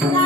Bye.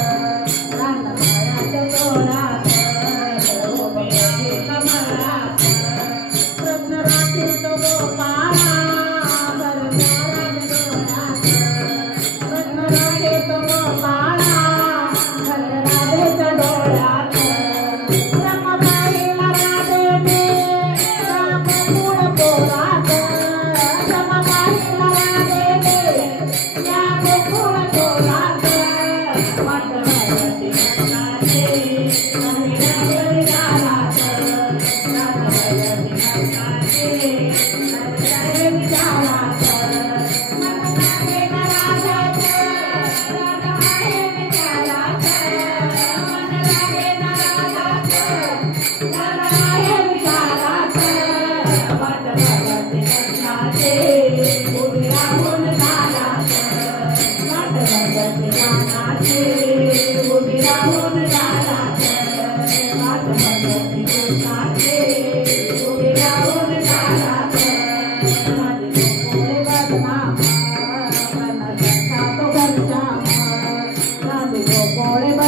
हे गोविंदा बोल लाला मतंगनाथ की नाची गोविंदा बोल लाला हे वातवरतीचे सांगे गोविंदा बोल लाला मनले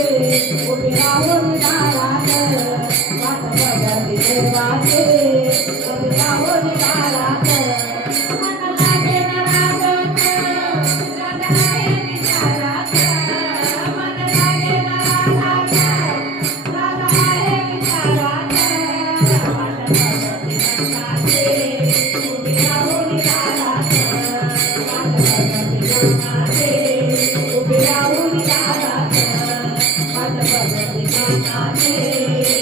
भगत का